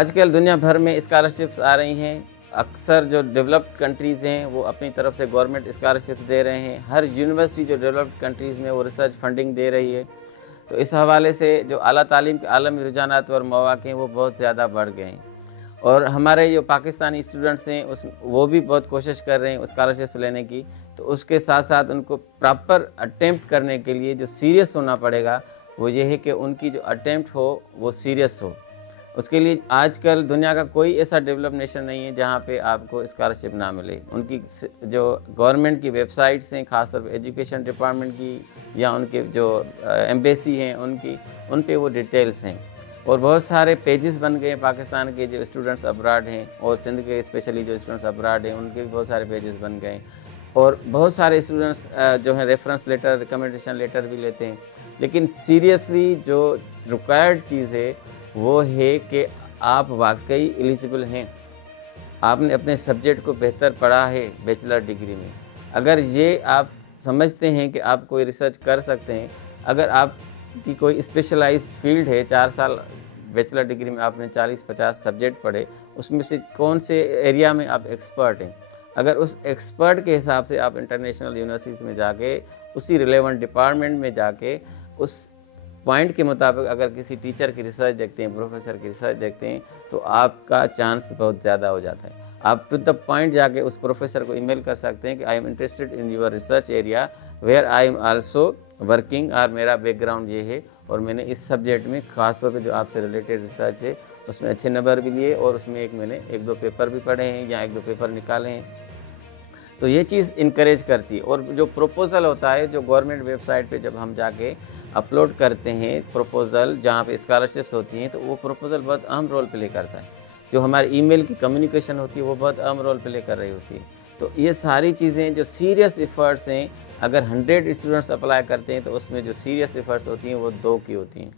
आजकल दुनिया भर में स्कॉलरशिप्स आ रही हैं। अक्सर जो डेवलप्ड कंट्रीज़ हैं वो अपनी तरफ से गवर्नमेंट स्कॉलरशिप्स दे रहे हैं। हर यूनिवर्सिटी जो डेवलप्ड कंट्रीज़ में वो रिसर्च फंडिंग दे रही है। तो इस हवाले से जो आला तालीम के आलमी रुझानात और मौक़े हैं वो बहुत ज़्यादा बढ़ गए हैं। और हमारे जो पाकिस्तानी स्टूडेंट्स हैं वो भी बहुत कोशिश कर रहे हैं स्कॉलरशिप्स लेने की। तो उसके साथ साथ उनको प्रॉपर अटेम्प्ट करने के लिए जो सीरियस होना पड़ेगा वो ये है कि उनकी जो अटेम्प्ट हो वो सीरियस हो। उसके लिए आजकल दुनिया का कोई ऐसा डेवलप नेशन नहीं है जहाँ पे आपको स्कॉलरशिप ना मिले। उनकी जो गवर्नमेंट की वेबसाइट्स हैं, ख़ासतौर पर एजुकेशन डिपार्टमेंट की या उनके जो एम्बेसी हैं उन पे वो डिटेल्स हैं। और बहुत सारे पेजेस बन गए हैं पाकिस्तान के जो स्टूडेंट्स अब्राड हैं और सिंध के स्पेशली जो स्टूडेंट्स अब्राड हैं उनके भी बहुत सारे पेजेस बन गए हैं। और बहुत सारे स्टूडेंट्स जो हैं रेफरेंस लेटर, रिकमेंडेशन लेटर भी लेते हैं। लेकिन सीरियसली जो रिक्वायर्ड चीज़ है वो है कि आप वाकई एलिजिबल हैं, आपने अपने सब्जेक्ट को बेहतर पढ़ा है बैचलर डिग्री में। अगर ये आप समझते हैं कि आप कोई रिसर्च कर सकते हैं, अगर आपकी कोई स्पेशलाइज फील्ड है, 4 साल बैचलर डिग्री में आपने 40-50 सब्जेक्ट पढ़े, उसमें से कौन से एरिया में आप एक्सपर्ट हैं, अगर उस एक्सपर्ट के हिसाब से आप इंटरनेशनल यूनिवर्सिटीज़ में जाके उसी रिलेवेंट डिपार्टमेंट में जाके उस पॉइंट के मुताबिक अगर किसी टीचर की रिसर्च देखते हैं, प्रोफेसर की रिसर्च देखते हैं, तो आपका चांस बहुत ज़्यादा हो जाता है। आप टू द पॉइंट जाके उस प्रोफेसर को ईमेल कर सकते हैं कि I am interested in your research area where I am also working, और मेरा बैकग्राउंड ये है और मैंने इस सब्जेक्ट में ख़ासतौर पे जो आपसे रिलेटेड रिसर्च है उसमें अच्छे नंबर भी लिए और उसमें मैंने 1-2 पेपर भी पढ़े हैं या 1-2 पेपर निकाले हैं। तो ये चीज़ इनकरेज करती है। और जो प्रपोज़ल होता है, जो गवर्नमेंट वेबसाइट पे जब हम जाके अपलोड करते हैं प्रपोज़ल जहाँ पे स्कॉलरशिप्स होती हैं, तो वो प्रपोज़ल बहुत अहम रोल प्ले करता है। जो हमारी ईमेल की कम्युनिकेशन होती है वो बहुत अहम रोल प्ले कर रही होती है। तो ये सारी चीज़ें जो सीरियस एफ़र्ट्स हैं, अगर 100 स्टूडेंट्स अप्लाई करते हैं तो उसमें जो सीरियस एफ़र्ट्स होती हैं वो 2 की होती हैं।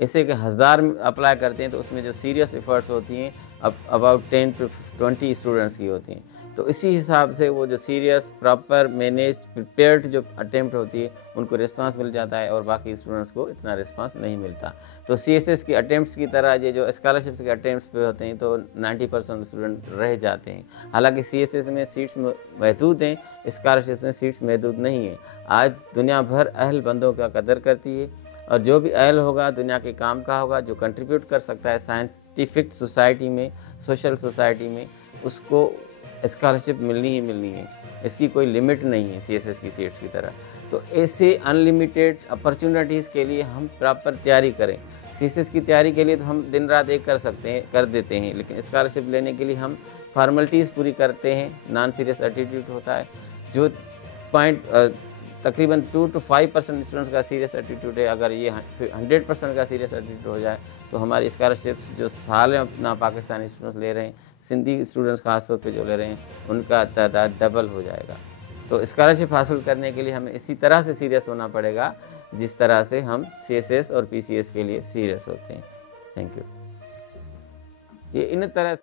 ऐसे कि 1000 अप्लाई करते हैं तो उसमें जो सीरियस एफ़र्ट्स होती हैं अबाउट 10 to 20 स्टूडेंट्स की होती हैं। तो इसी हिसाब से वो जो सीरियस, प्रॉपर, मैनेज्ड, प्रिपेयर्ड जो अटेम्प्ट होती है उनको रिस्पांस मिल जाता है और बाकी स्टूडेंट्स को इतना रिस्पांस नहीं मिलता। तो सीएसएस की अटेम्प्ट्स की तरह ये जो स्कॉलरशिप्स के अटेम्प्ट्स पे होते हैं तो 90% स्टूडेंट रह जाते हैं। हालांकि सीएसएस में सीट्स महदूद हैं, स्कॉलरशिप में सीट्स महदूद नहीं है। आज दुनिया भर अहल बंदों का कदर करती है और जो भी अहल होगा दुनिया के काम का होगा, जो कंट्रीब्यूट कर सकता है साइंटिफिक सोसाइटी में, सोशल सोसाइटी में, उसको स्कॉलरशिप मिलनी ही मिलनी है। इसकी कोई लिमिट नहीं है सीएसएस की सीट्स की तरह। तो ऐसे अनलिमिटेड अपॉर्चुनिटीज़ के लिए हम प्रॉपर तैयारी करें। सीएसएस की तैयारी के लिए तो हम दिन रात एक कर देते हैं, लेकिन स्कॉलरशिप लेने के लिए हम फॉर्मेलिटीज़ पूरी करते हैं। नॉन सीरियस एटीट्यूड होता है, जो पॉइंट तकरीबन 2 to 5% स्टूडेंट्स का सीरियस एटीट्यूड है। अगर ये 100% का सीरियस एटीट्यूड हो जाए तो हमारी स्कॉलरशिप्स जो साल में अपना पाकिस्तानी स्टूडेंट्स ले रहे हैं, सिंधी स्टूडेंट्स खासतौर पे जो ले रहे हैं, उनका तादाद डबल हो जाएगा। तो स्कॉलरशिप हासिल करने के लिए हमें इसी तरह से सीरियस होना पड़ेगा जिस तरह से हम सीएसएस और पीसीएस के लिए सीरियस होते हैं। Thank you. ये इन तरह